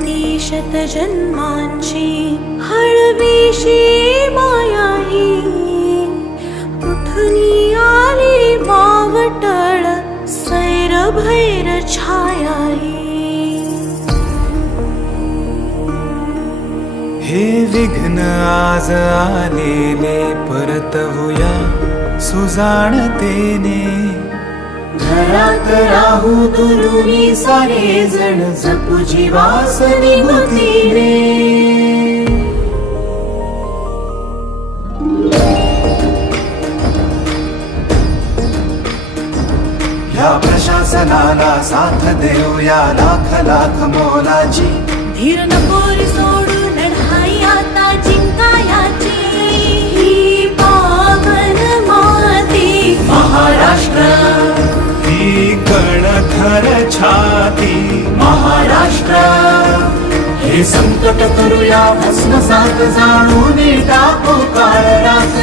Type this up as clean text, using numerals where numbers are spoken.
किती शतजन्मांची हळवीशी माया ही कुठून आली बावटळ सैर भैर छाया ही। हे विघ्न आज आलेले परतवूया सुजाणतेने। घरात राहू दुरुनी सारे जण जपू जीवास निगुतीने। या प्रशासनाला साथ देऊया लाख लाख मोलाची। धीर नकोरी सोडू लढाई आता जिंकायाची। ही पावन माती महाराष्ट्र ही कणखर छाती महाराष्ट्र। हे संकट करूया भस्मसात जाणून टाकू काळ रात।